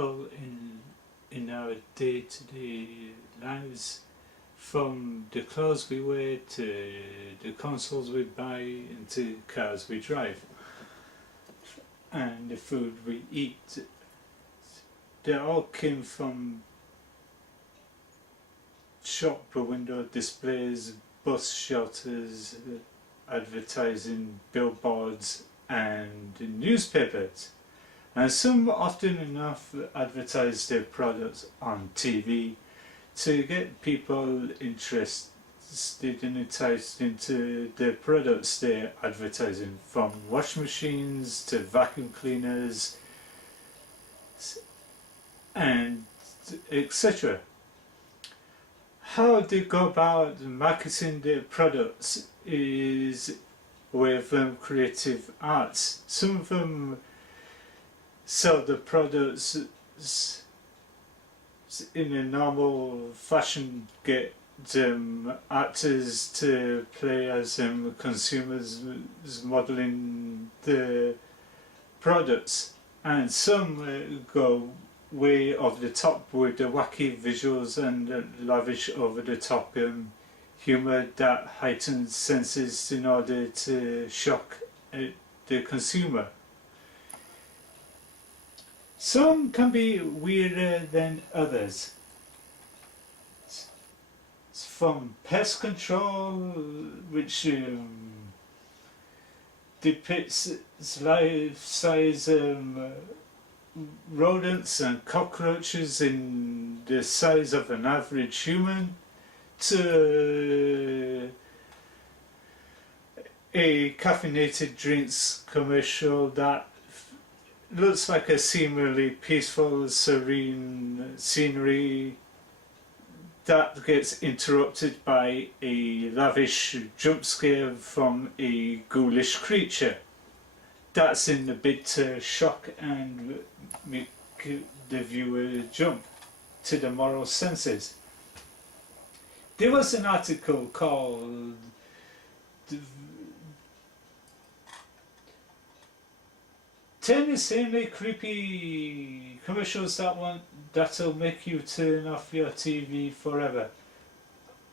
people in our day-to-day lives, from the clothes we wear to the consoles we buy and to cars we drive and the food we eat. They all came from shop window displays, bus shelters, advertising, billboards and newspapers. And some often enough advertise their products on TV to get people interested and enticed into the products they're advertising, from washing machines to vacuum cleaners and etc. How they go about marketing their products is with creative arts. Some of them sell the products in a normal fashion, get actors to play as consumers modelling the products, and some go way over the top with the wacky visuals and lavish over the top humour that heightens senses in order to shock the consumer. Some can be weirder than others. From pest control, which depicts life-size rodents and cockroaches in the size of an average human, to a caffeinated drinks commercial that looks like a seemingly peaceful, serene scenery that gets interrupted by a lavish jump scare from a ghoulish creature. That's in the bid to shock and make the viewer jump to the moral senses. There was an article called 10 insanely creepy commercials that'll make you turn off your TV forever,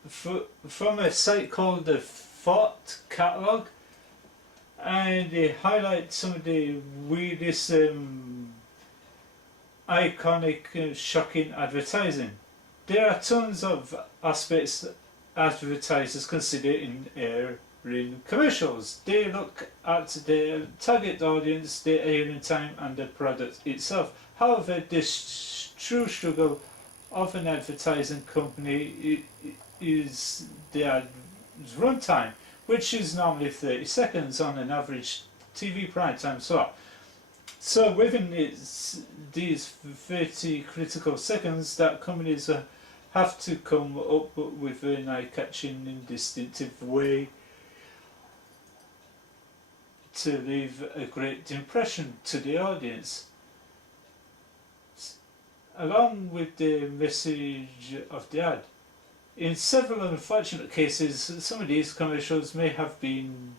from a site called the Thought Catalog, and they highlight some of the weirdest iconic shocking advertising. There are tons of aspects advertisers consider in airing commercials. They look at their target audience, their airing time and the product itself. However, this true struggle of an advertising company is their runtime, which is normally 30 seconds on an average TV prime time slot. So within these 30 critical seconds, that companies have to come up with an eye-catching and distinctive way to leave a great impression to the audience. Along with the message of the ad. In several unfortunate cases, some of these commercials may have been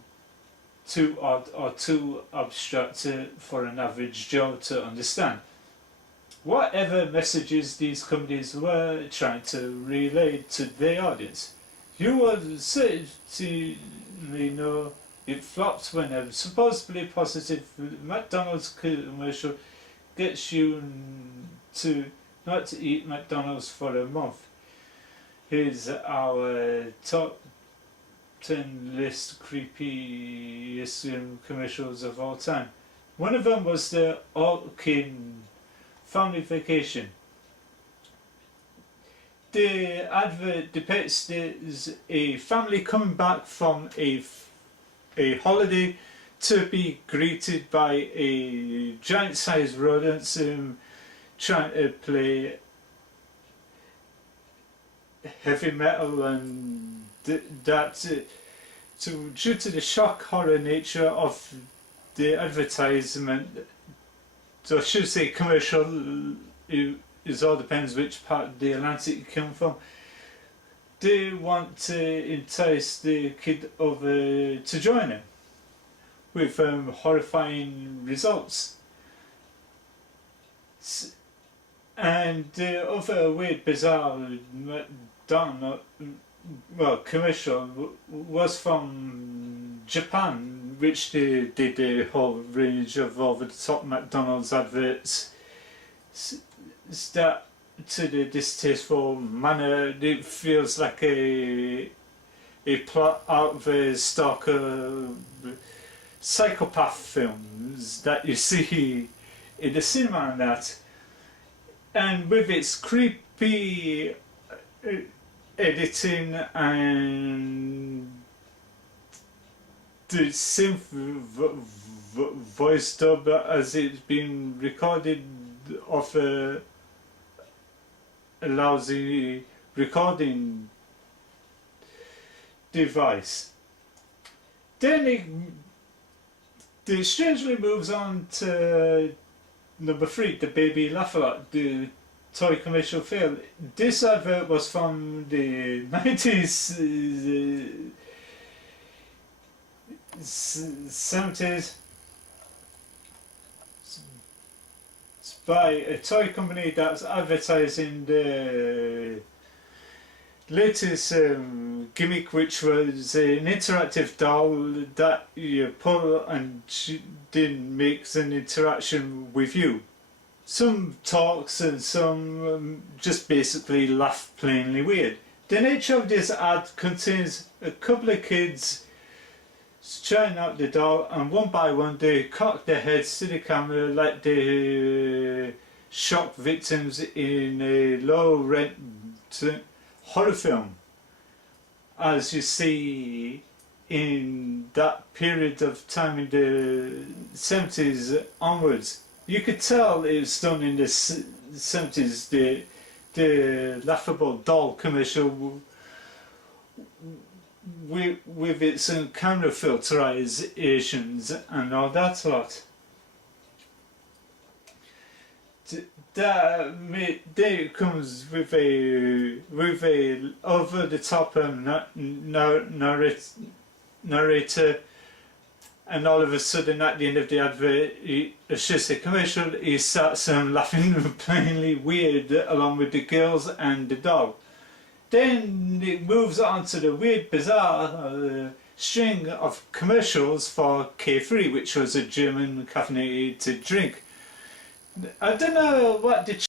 too odd or too abstract for an average Joe to understand. Whatever messages these companies were trying to relay to their audience, you will certainly know it flops when a supposedly positive McDonald's commercial gets you to not to eat McDonald's for a month. Here's our top 10 list creepiest commercials of all time. One of them was the Alkin Family Vacation. The advert depicts a family coming back from a holiday to be greeted by a giant-sized rodent trying to play heavy metal, and due to the shock horror nature of the advertisement, so I should say commercial, it all depends which part of the Atlantic you come from, they want to entice the kid over to join them with horrifying results. And the other weird, bizarre McDonald, well, commercial was from Japan, which they did a whole range of over-the-top McDonald's adverts. That to the distasteful manner, it feels like a plot out of a stalker psychopath films that you see in the cinema and that. And with its creepy editing and the synth voice dub as it's been recorded off a lousy recording device. Then it strangely moves on to number 3, the Baby Laugh-A-Lot, the toy commercial fail. This advert was from the 90s, 70s. It's by a toy company that's advertising the latest gimmick, which was an interactive doll that you pull and then makes an interaction with you. Some talks and some just basically laugh plainly weird. The nature of this ad contains a couple of kids trying out the doll, and one by one they cock their heads to the camera like they shock victims in a low-rent horror film, as you see in that period of time in the 70s onwards. You could tell it was done in the 70s, the laughable doll commercial with its camera filterizations and all that lot. That comes with a over the top narrator, and all of a sudden at the end of the advert, it's just a commercial, he starts laughing plainly weird along with the girls and the dog. Then it moves on to the weird, bizarre string of commercials for K3, which was a German caffeinated drink. I don't know what the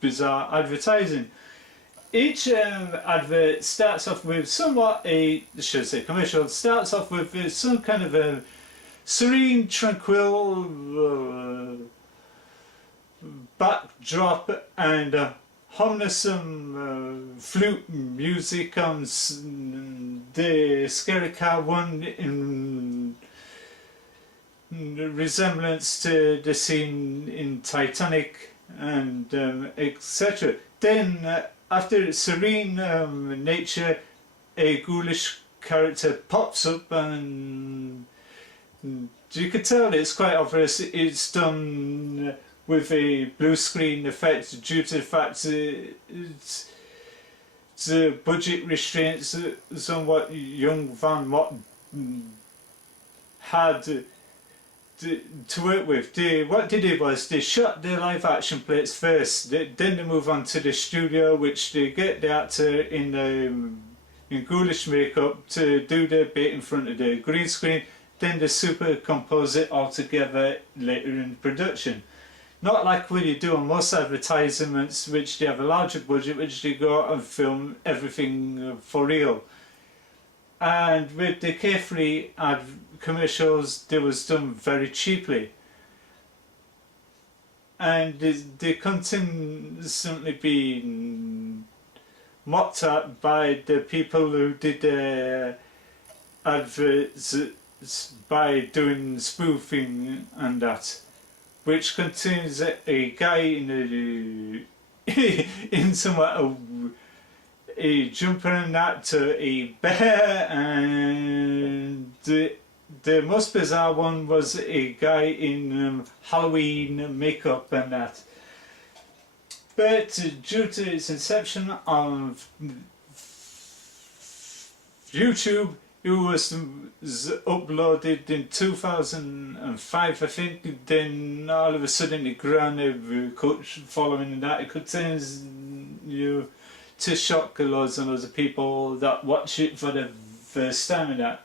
bizarre advertising. Each advert starts off with somewhat commercial, starts off with some kind of a serene, tranquil backdrop and homesome flute music on the scary car one in resemblance to the scene in Titanic and etc. Then after serene nature, a ghoulish character pops up, and you could tell it's quite obvious it's done with a blue screen effect due to the fact it's the budget restraints somewhat young Van Mott had to work with. What they did was they shot the live action plates first, then they move on to the studio, which they get the actor in ghoulish makeup to do the bit in front of the green screen, then they supercompose it all together later in production. Not like when you do on most advertisements, which they have a larger budget, which they go out and film everything for real. And with the K3 ad commercials, they was done very cheaply, and they continuously been mocked at by the people who did adverts by doing spoofing and that, which contains a guy in a in somewhat a jumper and that to a bear, and the most bizarre one was a guy in Halloween makeup and that. But due to its inception on YouTube, it was uploaded in 2005, I think. Then all of a sudden it grew on a cult following that. It contains to shock loads and loads of people that watch it for the first time and that.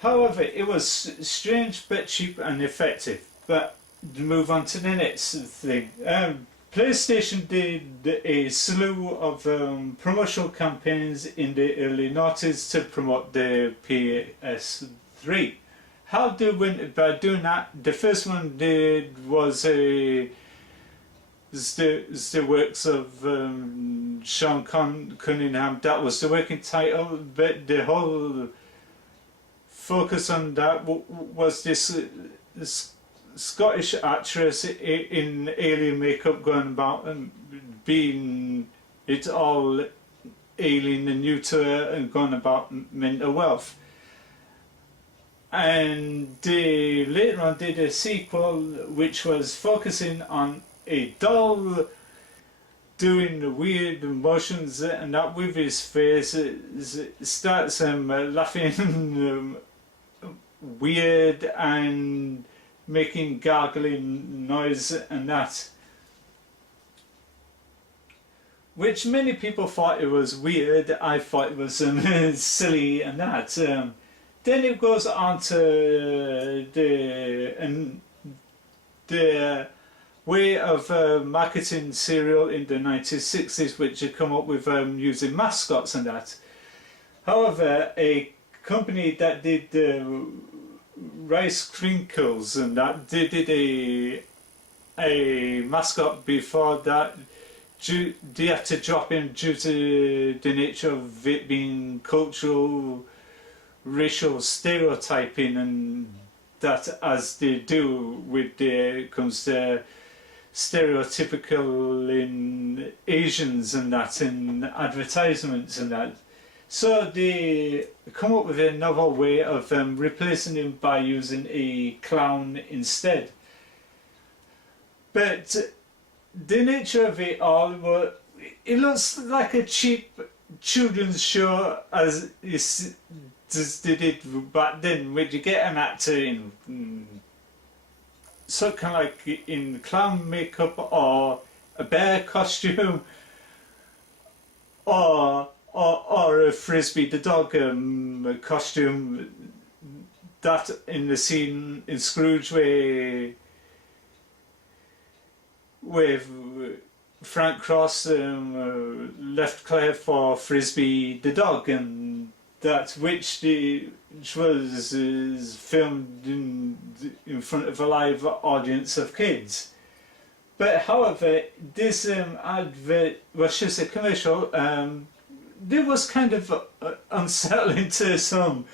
However, it was strange but cheap and effective. But to move on to the next thing. PlayStation did a slew of promotional campaigns in the early noughties to promote the PS3. How they went by doing that? The first one did was the works of Sean Cunningham. That was the working title, but the whole focus on that was this Scottish actress in alien makeup going about and being it's all alien and new to her and going about mental wealth. And they later on did a sequel which was focusing on a doll doing weird motions and that with his face starts laughing weird and making gargling noise and that, which many people thought it was weird. I thought it was silly and that. Then it goes on to the way of marketing cereal in the 1960s, which had come up with using mascots and that. However, a company that did Rice Crinkles and that they did a mascot before that. They had to drop in due to the nature of it being cultural, racial stereotyping and that, as they do with the comes to stereotypical in Asians and that in advertisements and that. So they come up with a novel way of replacing him by using a clown instead. But the nature of it all, it looks like a cheap children's show as they did back then, where you get an actor in so kind of like in clown makeup or a bear costume or a Frisbee the dog costume, that in the scene in Scrooge where Frank Cross left Claire for Frisbee the dog, and that which was filmed in front of a live audience of kids. But however, this advert, well, she's a commercial, it was kind of unsettling to some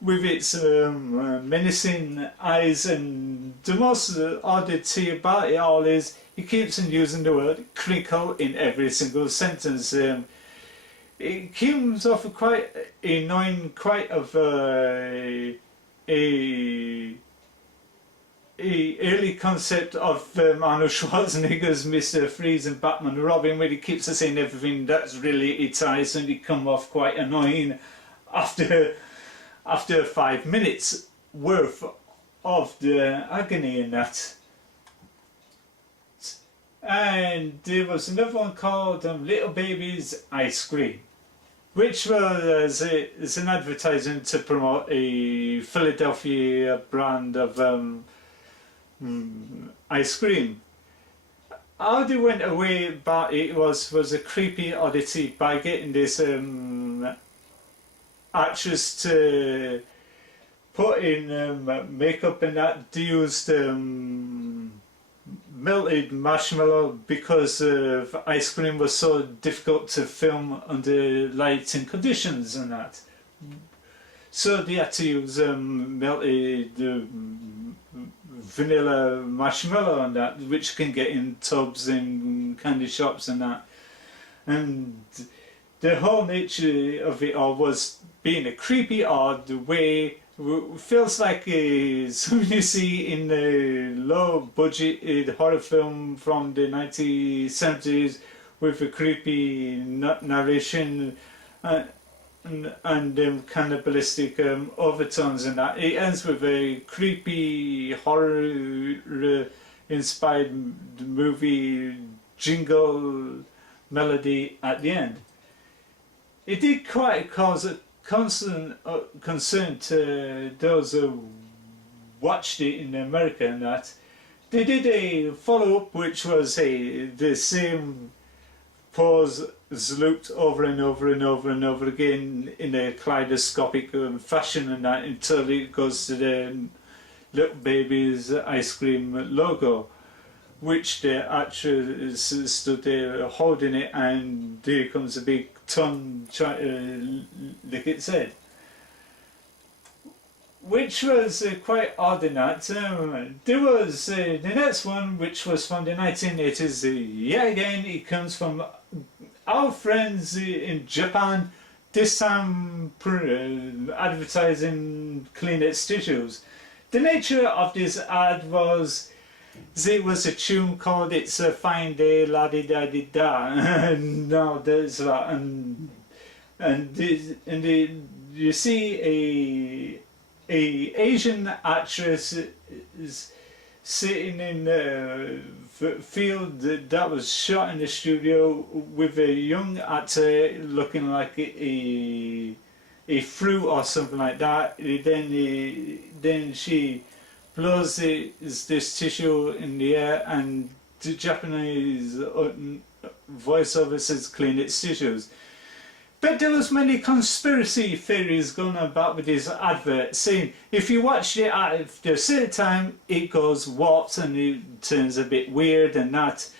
with its menacing eyes, and the most oddity about it all is he keeps on using the word crinkle in every single sentence. It comes off of quite annoying, quite of a early concept of Arnold Schwarzenegger's Mr. Freeze and Batman and Robin, where he keeps saying everything that's related to ice, and it come off quite annoying after 5 minutes worth of the agony in that. And there was another one called Little Baby's Ice Cream, which was an advertising to promote a Philadelphia brand of ice cream. How they went away about it was a creepy oddity by getting this actress to put in makeup and that. They used melted marshmallow because ice cream was so difficult to film under lighting conditions and that. So they had to use melted vanilla marshmallow and that, which can get in tubs in candy shops and that. And the whole nature of it all was being a creepy, odd way. Feels like something you see in a low-budget horror film from the 1970s with a creepy narration and cannibalistic overtones and that. It ends with a creepy horror-inspired movie jingle melody at the end. It did quite cause a constant concern to those who watched it in America and that. They did a follow-up which was the same pose is looped over and over and over and over again in a kaleidoscopic fashion and that until it goes to the little baby's ice cream logo, which the actress stood there holding it, and there comes a big tongue trying to lick its head, which was quite odd in that. There was the next one, which was from the 1980s. Yet again, it comes from our friends in Japan, this time advertising Kleenex tissues. The nature of this ad was, there was a tune called "It's a Fine Day, La Di Da Di Da." No, there's that, you see a Asian actress is sitting in a field that was shot in the studio with a young actor looking like a fruit or something like that. Then she blows this tissue in the air, and the Japanese voiceover says "clean its tissues." But there was many conspiracy theories going about with this advert, saying if you watch it at a certain time, it goes warped and it turns a bit weird and that.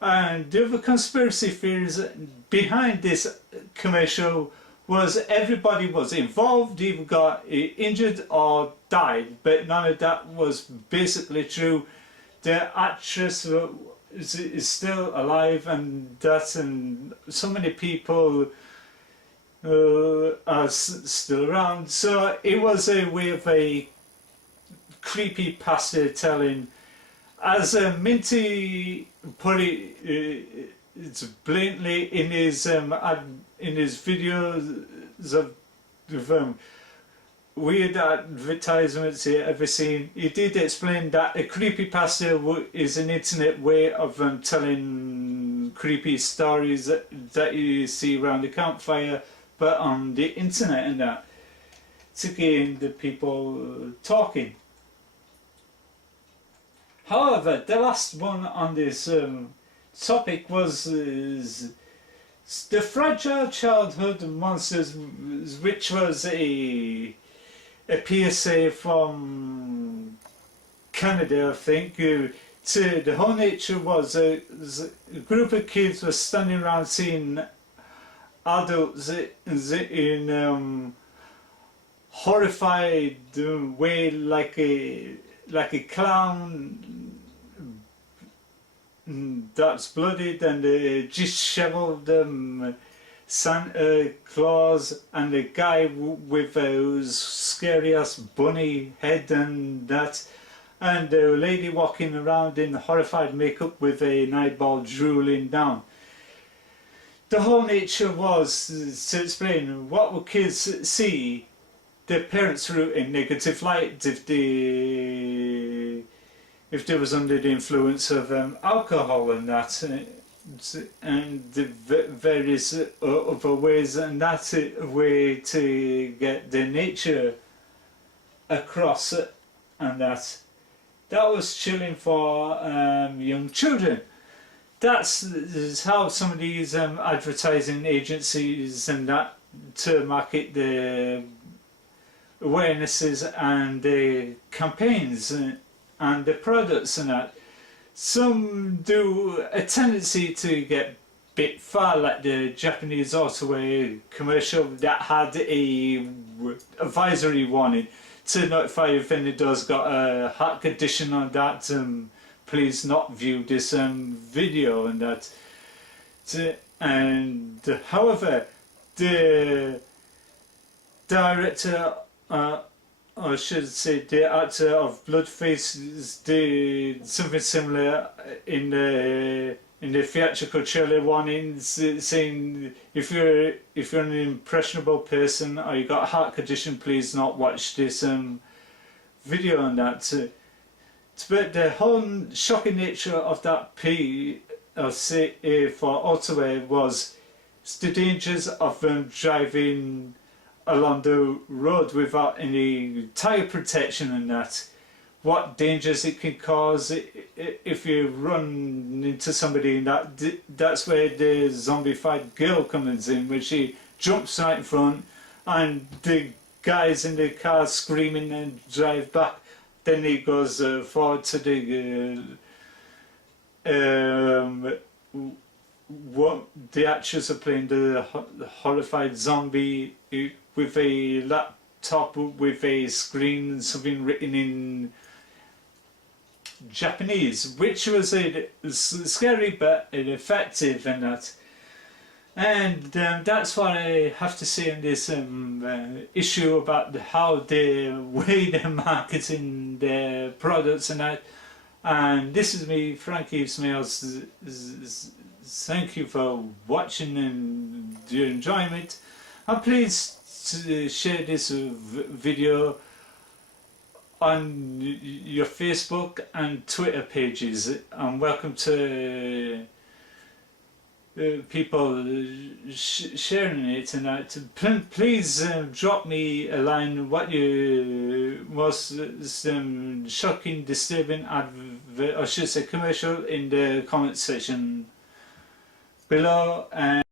And the other conspiracy theories behind this commercial was everybody was involved, either got injured or died, but none of that was basically true. The actress is still alive, and so many people are still around. So it was a way of a creepy pasta telling. As Minty put it, it's blatantly in his videos of weird advertisements he ever seen. He did explain that a creepypasta is an internet way of telling creepy stories that you see around the campfire, but on the internet and that, to gain the people talking. However, the last one on this topic was the Fragile Childhood Monsters, which was a PSA from Canada, I think. To the whole nature was a group of kids were standing around seeing adults in horrified way, like a clown that's bloodied and disheveled Santa Claus, and a guy with a scary ass bunny head and that, and a lady walking around in horrified makeup with an eyeball drooling down. The whole nature was to explain what would kids see their parents through in negative light if they was under the influence of alcohol and that, and the various other ways, and that's a way to get the nature across, and that was chilling for young children. That's how some of these advertising agencies and that, to market the awarenesses and the campaigns and the products and that, some do a tendency to get bit far, like the Japanese Autoway commercial that had a advisory warning to notify if any does got a hack condition on that, please not view this video and that. And however, the director, I should say the actor of Bloodface, did something similar in the theatrical trailer warning, saying if you're an impressionable person or you got a heart condition, please not watch this video on that. But the whole shocking nature of that plea for Autoway was the dangers of driving along the road without any tyre protection and that. What dangers it can cause if you run into somebody, and that's where the zombified girl comes in, where she jumps right in front and the guys in the car screaming and drive back. Then he goes forward to what the actors are playing, the horrified zombie with a laptop with a screen and something written in Japanese, which was scary but effective and that. And that's what I have to say on this issue about how the way they're marketing their products and that. And this is me, Frankie Smales. Thank you for watching and your enjoyment. And please share this video on your Facebook and Twitter pages. And welcome to people sharing it tonight. Please drop me a line what you most shocking, disturbing advert, or should I say commercial, in the comment section below. And